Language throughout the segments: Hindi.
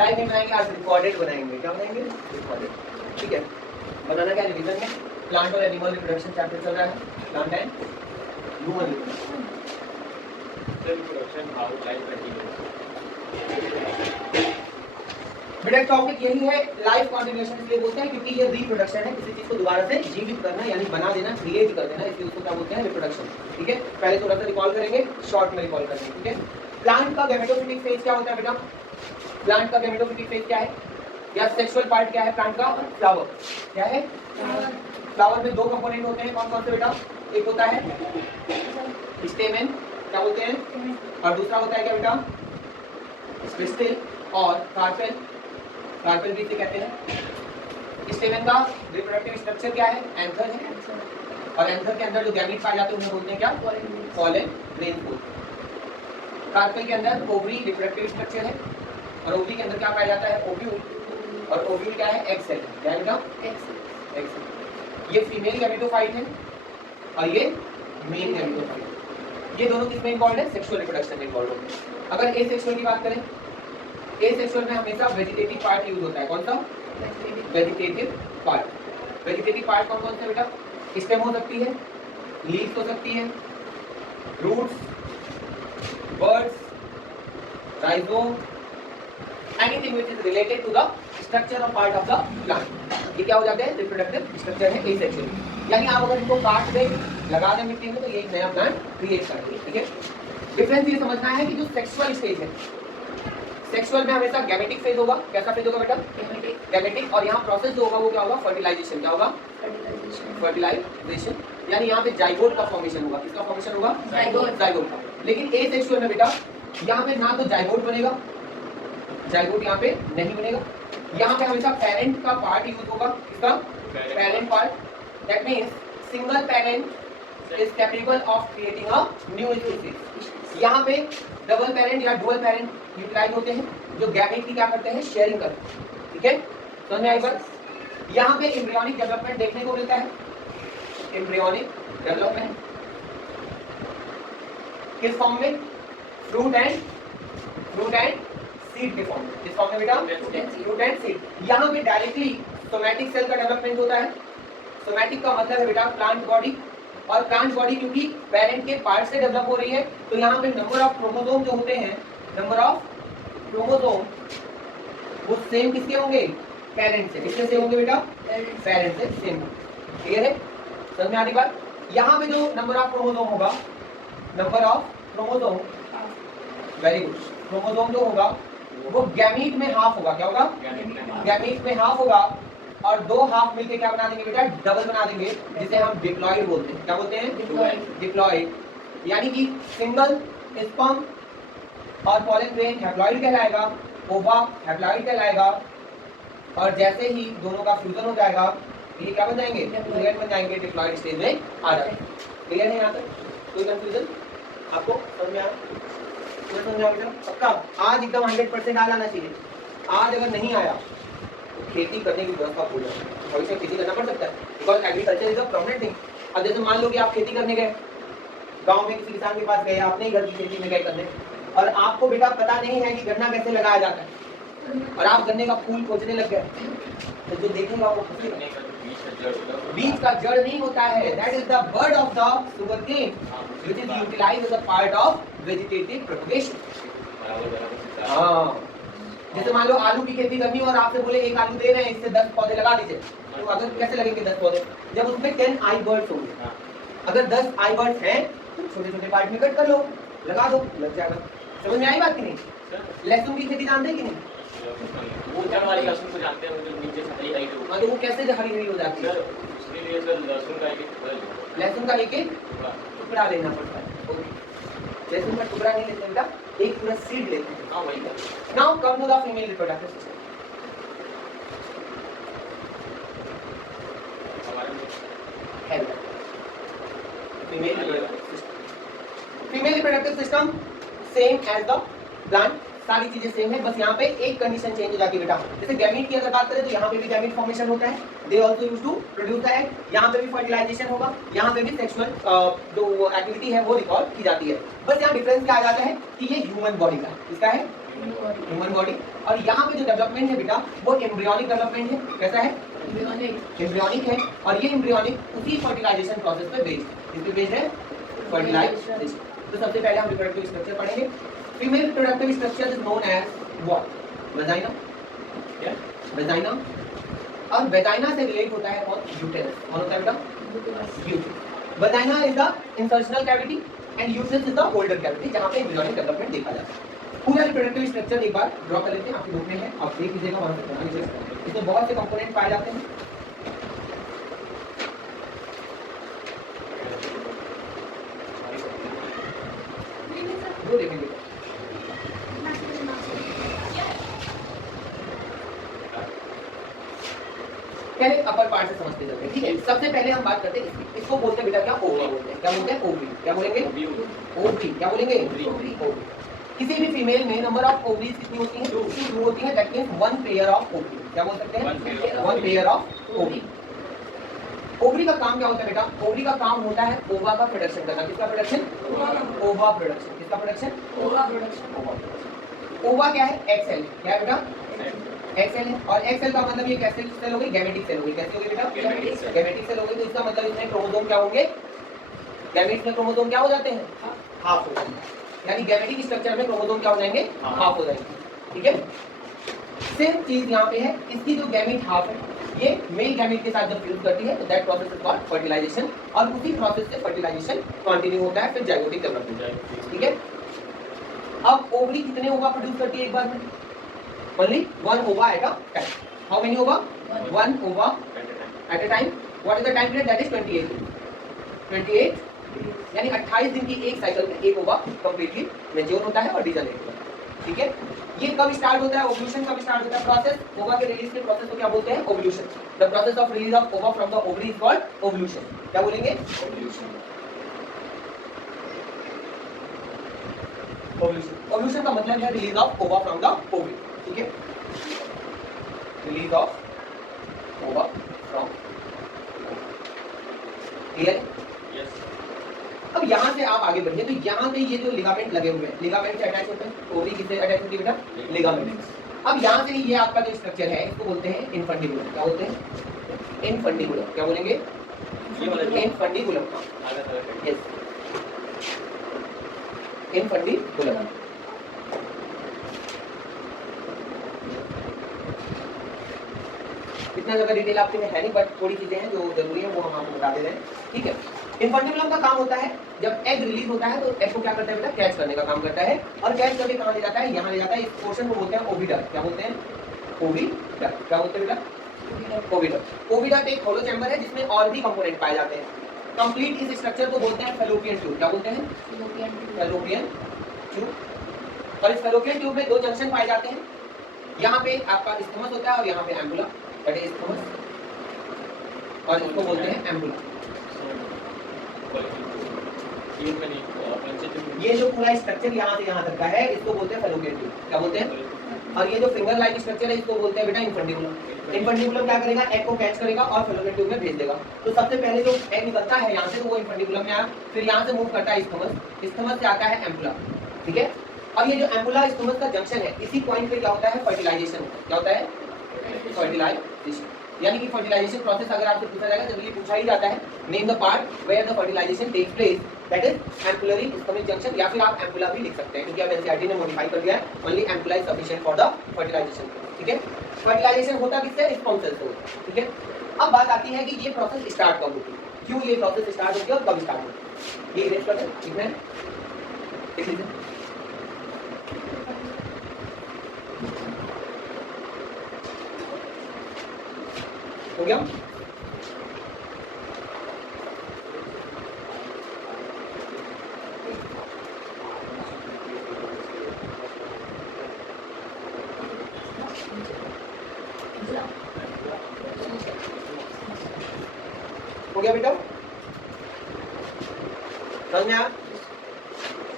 लाइव नहीं बनाएंगे, आज रिकॉर्डेड बनाएंगे। क्या बनाएंगे? रिकॉर्डेड। ठीक है, बनाना क्या रिवीजन में प्लांट और एनिमल रिप्रोडक्शन चैप्टर चल रहा है, plant and human reproduction how life continues. बेटा टॉपिक यही है, लाइफ कंटिन्यूएशन इसलिए बोलते हैं क्योंकि ये रिप्रोडक्शन है, किसी चीज को दोबारा से जीवित करना यानी बना देना, क्रिएट कर देना, इसलिए उसको क्या बोलते हैं? रिप्रोडक्शन। ठीक है, पहले थोड़ा सा रिकॉल करेंगे, शॉर्ट में रिकॉल करेंगे। ठीक है, प्लांट का गैमेटोफिटिक फेज क्या होता है बेटा? प्लांट का गैमेटोफिटिक फेज क्या है या सेक्सुअल पार्ट क्या है प्लांट का? फ्लावर। क्या है? फ्लावर में दो कंपोनेंट होते हैं, कौन कौन से बेटा? एक होता है स्टेमेन, क्या बोलते हैं, और दूसरा होता है क्या बेटा? पिस्टिल और कार्पेल। कार्पेल भी इसे कहते हैं। स्टेमेन का रिप्रोडक्टिव स्ट्रक्चर क्या है? एंथर है, और एंथर के अंदर जो गैमीट पाए जाते हैं उन्हें बोलते हैं क्या? पॉलन ग्रेन फूल। कार्पेल के अंदर ओवरी रिप्रोडक्टिव स्ट्रक्चर है, और ओवरी के अंदर क्या पाया जाता है? ओव्यूल, और ओव्यूल क्या है? Egg cell. क्या है बेटा? Egg cell. ये फीमेल गैमेटोफाइट है और ये मेल गैमेटोफाइट। ये दोनों किसमें इन्वॉल्व है? सेक्सुअल रिप्रोडक्शन में इन्वॉल्व होते हैं। अगर एसेक्सुअल की बात करें, एसेक्सुअल में हमेशा वेजिटेटिव पार्ट यूज होता है। कौन सा? Vegetative part. वेजिटेटिव पार्ट कौन कौन से बेटा? स्टेम हो सकती है, लीव्स हो सकती है, roots, buds, rhizome, anything which is related to the structure और पार्ट ऑफ द प्लांट। ये क्या हो जाते हैं? रिप्रोडक्टिव स्ट्रक्चर है एसेक्सुअल। यानी आप अगर इनको काट दें, लगा दें मिट्टी में, तो ये एक नया प्लांट क्रिएट करेंगे। ठीक है, डिफरेंस ये समझना है कि जो सेक्सुअल स्टेज है, सेक्सुअल में हमेशा गैमेटिक फेज होगा। कैसा फेज होगा बेटा? गैमेटिक। और यहाँ प्रोसेस जो होगा वो क्या होगा? फर्टिलाइजेशन। क्या होगा? फर्टिलाइजेशन। यानी यहाँ पे जाइगोट का फॉर्मेशन होगा। किसका फॉर्मेशन होगा? जाइगोट का। लेकिन एसेक्सुअल में बेटा यहाँ पे ना तो जाइगोट बनेगा, जाइगोट यहाँ पे नहीं बनेगा। यहाँ पे हमेशा पेरेंट का पार्ट यूज होगा। किसका? Parent part. That means single parent is capable of creating a new species. यहाँ पे डबल पेरेंट या डुअल पेरेंट यूटिलाइज होते हैं, जो गैमेट की क्या करते हैं? शेयरिंग करते हैं। ठीक है, समझ में आई बात? यहाँ पे एम्ब्रियोनिक डेवलपमेंट देखने को मिलता है। एम्ब्रियोनिक डेवलपमेंट किस फॉर्म में? फ्रूट एंड सीड के फॉर्म में। किस फॉर्म में बेटा? Fruit and seed. यहाँ पे डायरेक्टली सोमैटिक सेल का डेवलपमेंट होता है। सोमैटिक का मतलब है बेटा प्लांट बॉडी, और प्लांट बॉडी क्योंकि पेरेंट के पार्ट से डेवलप हो रही है, तो यहाँ पे नंबर ऑफ क्रोमोसोम जो होते हैं, नंबर ऑफ क्रोमोसोम वो सेम किसके होंगे? पेरेंट से। किससे सेम होंगे बेटा? पेरेंट से सेम। क्लियर है? समझ में आ रही बात? यहाँ पे जो नंबर ऑफ क्रोमोसोम होगा, number of chromosome, very good, chromosome जो होगा वो गैमीट में हाफ होगा। क्या होगा? गैमीट में हाफ होगा, और दो हाफ मिलके क्या बना देंगे बेटा? डबल बना देंगे, जिसे हम डिप्लॉइड बोलते हैं। क्या बोलते हैं? डिप्लॉइड। यानी कि सिंगल स्पर्म और पॉलन ग्रेन हैप्लॉइड कहलाएगा, ओवा हैप्लॉइड कहलाएगा, और जैसे ही दोनों का फ्यूजन हो जाएगा ये क्या बन जाएंगे? डिप्लॉइड बन जाएंगे, डिप्लॉइड स्टेज में आ जाएंगे। क्लियर है यहाँ तक? कोई कंफ्यूजन आपको समझ में आया? समझ में आ गया? पक्का आज एकदम 100% आ जाना चाहिए। आज अगर नहीं आया तो खेती करने की व्यवस्था भूल जाए। भविष्य में खेती करना पड़ सकता है, because agriculture is a permanent thing. अब जैसे मान लो कि आप खेती करने गए, गांव में किसी किसान के पास गए, आपने ही घर की खेती में गए करने, और आपको बेटा पता नहीं है कि गन्ना कैसे लगाया जाता है, और आप गन्ने का फूल खोजने लग गए, तो जो देखेगा वो खुशी बनेगा। बीज का जड़ नहीं होता है, that is the bud of the sugarcane which is utilized as a part of vegetative propagation. हाँ, जैसे मान लो आलू की खेती करनी और आपसे बोले एक आलू दे रहे हैं, इससे 10 पौधे लगा दीजिए, तो अगर कैसे लगेंगे 10 पौधे? जब उसमें 10 आई बर्ड्स होंगे। अगर 10 आई बर्ड्स हैं तो छोटे छोटे पार्ट में कट कर लो, लगा दो, लग जाएगा। समझ में आई बात कि नहीं? लहसुन की खेती जानते हैं कि नहीं? वो जड़ वाली लहसुन को जानते हैं, जो नीचे से हरी हरी हो। हाँ, तो वो कैसे हरी हरी हो जाती है? उसके लिए सर लहसुन का एक टुकड़ा लेना पड़ता है। लहसुन का टुकड़ा नहीं लेते बेटा, एक पूरा सीड लेते हैं। हाँ वही। Now come to the female reproductive system. Female reproductive system same as the plant, सारी चीजें सेम है, बस यहाँ पे एक कंडीशन चेंज हो जाती है बेटा। जैसे गैमीट की अगर बात करें तो यहाँ पे भी गैमीट फॉर्मेशन होता है, they also use to produce the egg. यहाँ पे भी फर्टिलाइजेशन होगा, यहाँ पे भी सेक्सुअल जो एक्टिविटी है वो रिकॉर्ड की जाती है। बस यहाँ डिफरेंस क्या आ जाता है कि ये ह्यूमन बॉडी का, इसका है ह्यूमन बॉडी। और यहाँ पे जो डेवलपमेंट है बेटा वो एम्ब्रियोनिक डेवलपमेंट है। कैसा है? एम्ब्रियोनिक है। और ये एम्ब्रियोनिक उसी फर्टिलाइजेशन प्रोसेस पे बेस्ड है। इसपे बेस्ड है फर्टिलाइजेशन। तो सबसे पहले हम रिप्रोडक्टिव स्ट्रक्चर पढ़ेंगे। Female reproductive structure is known as what? Vagina. क्या? वेजाइना। और वेजाइना से रिलेट होता है कौन? यूटेरस। कौन होता है बेटा? Uterus. Vagina is the insertional cavity and uterus is the holder cavity जहां पे एम्ब्रियोनिक डेवलपमेंट देखा जाता है। पूरा रिप्रोडक्टिव स्ट्रक्चर एक बार ड्रॉ कर लेते हैं, आपकी बुक में है, आप देख लीजिएगा वहां से बना लीजिएगा। इसमें बहुत से कंपोनेंट पाए जाते हैं। वो देखेंगे पहले अपर पार्ट से समझते चलते हैं, ठीक है। सबसे पहले हम बात करते हैं इसको बोलते हैं बेटा क्या? ओवरी बोलते हैं। क्या बोलते हैं? ओवरी। क्या बोलेंगे? ओवरी। क्या बोलेंगे? ओवरी। किसी भी फीमेल में नंबर ऑफ ओवरीज कितनी होती हैं? 2 होती है। That means one pair of ovary. क्या बोल सकते हैं? One pair of ovary. Ovary का काम क्या होता है बेटा? ओवरी का काम होता है ओवा का प्रोडक्शन करना। किसका प्रोडक्शन? ओवा प्रोडक्शन। किसका प्रोडक्शन? ओवा प्रोडक्शन। ओवा क्या है? Egg cell. क्या है बेटा? एक्स सेल है। और एक्स सेल का मतलब ये कैसे सेल हो गई? गैमेटिक सेल हो गई। कैसे हो गई बेटा? गैमेटिक सेल हो गई। तो इसका मतलब इसमें क्रोमोसोम क्या होंगे? गैमेट्स में क्रोमोसोम क्या हो जाते हैं? हाफ हो जाएंगे। यानी गैमेटिक स्ट्रक्चर में क्रोमोसोम क्या हो जाएंगे? हाफ हो जाएंगे। ठीक है। सेम चीज यहाँ पे है। इसकी जो गैमेट हाफ है ये मेल गैमेट के साथ जब फ्यूज करती है तो that process is called fertilization. और उसी प्रोसेस से फर्टिलाइजेशन कंटिन्यू होता है, फिर जाइगोटिक डेवलपमेंट हो जाएगा। ठीक है। अब ओवरी कितने ओवा प्रोड्यूस करती है एक बार में? Only one ova at a time. How many ova? One ova at a time. What is the time period? That is 28 days. 28 यानी 28 दिन की एक साइकिल में एक ओवा कंप्लीटली मैच्योर होता है और डिजनरेट होता है। ठीक है। ये कब स्टार्ट होता है? ओव्यूलेशन कब स्टार्ट होता है? प्रोसेस ओवा के रिलीज के प्रोसेस को क्या बोलते हैं? Ovulation. The process of release of ओवा from the ovary is called ovulation. क्या बोलेंगे? ओव्यूलेशन। ओव्यूलेशन। ओव्यूलेशन का मतलब है रिलीज ऑफ ओवा फ्रॉम द ओवरी। ठीक है। रिलीज ऑफ ओवा फ्रॉम। क्लियर? यस। अब यहाँ से आप आगे बढ़िए तो यहाँ पे ये जो लिगामेंट लगे हुए हैं, लिगामेंट से अटैच होते हैं। ओवरी किससे अटैच होती है बेटा? लिगामेंट। अब यहाँ से ये आपका जो स्ट्रक्चर है इसको बोलते हैं इनफंडिबुलम। क्या बोलते हैं? इनफंडिबुलम। क्या बोलेंगे? इनफंडिबुलम। Yes, infundibulum. इतना ज्यादा डिटेल आपके में है नहीं, बट थोड़ी चीजें हैं जो जरूरी है वो हम आपको बता दे रहे हैं। ठीक है। इनफंडिबुलम का काम होता है जब एग रिलीज होता है तो एग को क्या करता है बेटा? कैच करने का काम करता है। और कैच करके कहाँ ले जाता है? यहाँ ले जाता है। इस पोर्शन को बोलते हैं ओविडक्ट। क्या बोलते हैं? ओविडक्ट। क्या बोलते हैं बेटा? ओविडक्ट। ओविडक्ट एक होलो चैम्बर है जिसमें और भी कंपोनेंट पाए जाते हैं। कंप्लीट इस स्ट्रक्चर को बोलते हैं फैलोपियन ट्यूब। क्या बोलते हैं? Fallopian tube. और इस फैलोपियन ट्यूब में 2 जंक्शन पाए जाते हैं। यहाँ पे आपका स्टमस होता है और यहाँ पे एम्बुला, दैट इज स्टमस, और इसको बोलते हैं एम्बुला। ये जो पूरा स्ट्रक्चर यहाँ से यहाँ तक का है इसको बोलते हैं फैलोपियन ट्यूब। क्या बोलते हैं? और ये जो फिंगर लाइक स्ट्रक्चर है इसको बोलते हैं बेटा इनफंडिबुलम। इनफंडिबुलम क्या करेगा? एग को कैच करेगा और फैलोपियन ट्यूब में भेज देगा। तो सबसे पहले जो एग निकलता है यहाँ से तो वो इनफंडिबुलम में आया, फिर यहाँ से मूव करता है स्टमस, स्टमस से आता है एम्बुला। ठीक है। और ये जो एम्बुला स्टमस का जंक्शन है इसी पॉइंट पे क्या होता है? फर्टिलाइजेशन। क्या होता है? फर्टिलाइजेशन। यानी कि फर्टिलाइजेशन प्रोसेस अगर आपसे पूछा जाएगा जनरली पूछा ही जाता है, name the part where the fertilization takes place, that is ampullary isthmic junction, या फिर आप एम्पुला भी लिख सकते हैं क्योंकि अब एनसीईआरटी ने मॉडिफाई कर दिया है, only ampulla is sufficient for the fertilization. ठीक है। फर्टिलाइजेशन होता किससे? स्पर्म सेल से होता है। ठीक है। अब बात आती है कि ये प्रोसेस स्टार्ट कब होती है, क्यों ये प्रोसेस स्टार्ट होती है और कब स्टार्ट होती है। ये इरेज कर दें, ठीक है, देख लीजिए। हो गया? हो गया बेटा? समझ में आया?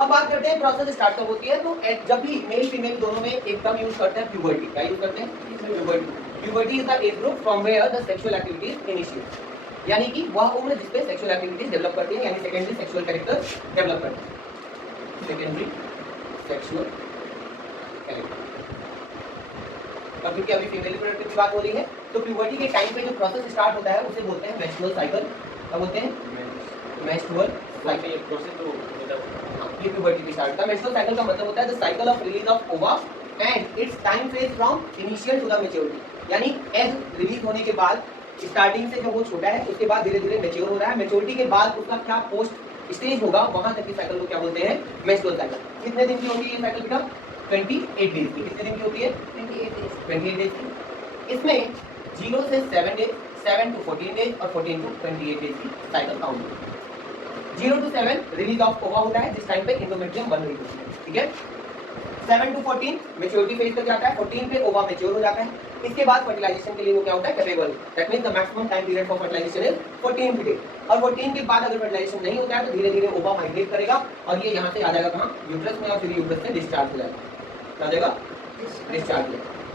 अब बात करते हैं प्रोसेस स्टार्ट कब होती है। तो जब भी मेल फीमेल दोनों में एक टर्म यूज करते हैं प्यूबर्टी। क्या यूज करते हैं? Puberty. Puberty is the age group from where the sexual activities initiate, यानी कि वह उम्र जिसपे सेक्सुअल एक्टिविटीज डेवलप करती है, यानी सेकेंडरी सेक्सुअल कैरेक्टर डेवलप करते हैं। सेकेंडरी सेक्सुअल और क्योंकि अभी फीमेल रिप्रोडक्टिव की बात हो रही है तो प्यूबर्टी के टाइम पे जो प्रोसेस स्टार्ट होता है उसे बोलते हैं मेंस्ट्रुअल साइकिल। क्या बोलते हैं? Menstrual cycle. ये प्रोसेस तो मतलब ये प्यूबर्टी की स्टार्ट का मेंस्ट्रुअल साइकिल का मतलब होता है the cycle of release of ova and its time phase from initial to the maturity. यानी एग रिलीज होने के बाद स्टार्टिंग से जब वो छोटा है उसके बाद धीरे धीरे मैच्योर हो रहा है, मैच्योरिटी के बाद उसका क्या पोस्ट स्टेज होगा वहां तक की साइकिल को क्या बोलते हैं? Menstrual cycle. कितने दिन की होती है ये साइकिल बेटा? 28 डेज की। कितने दिन की होती है? 28 डेज की। इसमें 0 से 7 डेज, 7 to 14 डेज और 14 to 28 डेज की साइकिल काउंट होती है। 0 to 7 रिलीज ऑफ ओवा होता है जिस टाइम पे एंडोमेट्रियम बन रही होती है, ठीक है। 7 to 14 मैच्योरिटी फेज तक जाता है, 14 पे ओवा मैच्योर हो जाता है। इसके बाद फर्टिलाइजेशन के लिए वो क्या होता है? Capable. That means the maximum time period for fertilization is 14 days. और 14 के बाद अगर फर्टिलाइजेशन नहीं होता है तो धीरे धीरे ओवा माइग्रेट करेगा और ये यहाँ से आ जाएगा कहाँ? यूट्रस में, और फिर यूट्रस से डिस्चार्ज हो जाएगा। आ जाएगा डिस्चार्ज।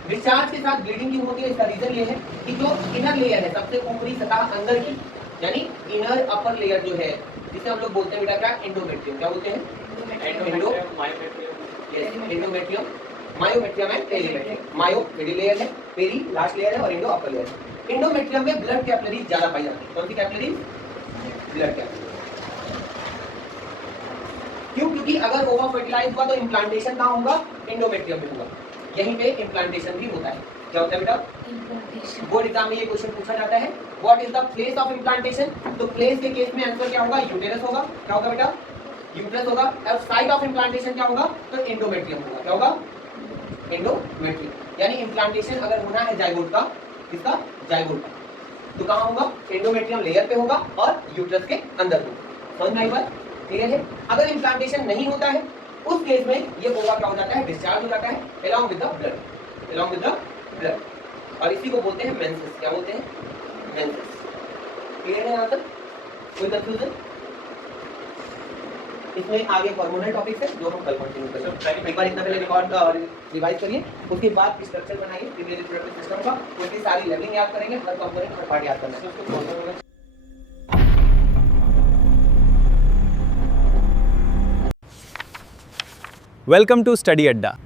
डिस्चार्ज के साथ ब्लीडिंग क्यों होती है? इसका रीजन ये है कि जो इनर लेयर है, सबसे ऊपरी सतह अंदर की, यानी इनर अपर लेयर जो है जिसे हम लोग बोलते हैं बेटा क्या? एंडोमेट्रियम। क्या बोलते हैं? Endometrium, myometrium and perimetrium. Myo middle layer है, पेरी लास्ट लेयर है और एंडो अपर लेयर है। एंडोमेट्रियम में ब्लड कैपिलरीज ज्यादा पाई जाती है। कौन सी कैपिलरीज? Blood capillaries. क्यों? क्योंकि अगर ओवा फर्टिलाइज हुआ तो इम्प्लांटेशन कहाँ होगा? एंडोमेट्रियम में होगा। यहीं पे इम्प्लांटेशन भी होता है। क्या होता है बेटा? बोर्ड एग्जाम में ये क्वेश्चन पूछा जाता है, what is the place of implantation? तो प्लेस के केस में आंसर क्या होगा? यूटेरस होगा। क्या होगा बेटा? यूट्रस होगा। और साइट ऑफ इम्प्लांटेशन क्या होगा? तो एंडोमेट्रियम होगा। क्या होगा? एंडोमेट्रियम। यानी इम्प्लांटेशन अगर होना है जाइगोट का, किसका? जाइगोट का, तो कहाँ होगा? एंडोमेट्रियम लेयर पे होगा और यूट्रस के अंदर होगा। समझ में आई बात? क्लियर है? अगर इम्प्लांटेशन नहीं होता है उस केस में ये ओवा क्या हो जाता है? डिस्चार्ज हो जाता है along with the blood, along with the blood। और इसी को बोलते हैं मेंसेस। क्या बोलते हैं? मेंसेस। क्लियर है यहाँ तक? कोई कंफ्यूजन? इसमें आगे हार्मोनल टॉपिक्स है जो हम कल कंटिन्यू करेंगे। एक बार इतना पहले रिकॉर्ड और रिवाइज करिए, उसके बाद स्ट्रक्चर बनाइए फीमेल रिप्रोडक्टिव सिस्टम का। उसकी सारी लेवलिंग याद करेंगे, हर कंपोनेंट हर पार्ट याद करना है। वेलकम टू स्टडी अड्डा।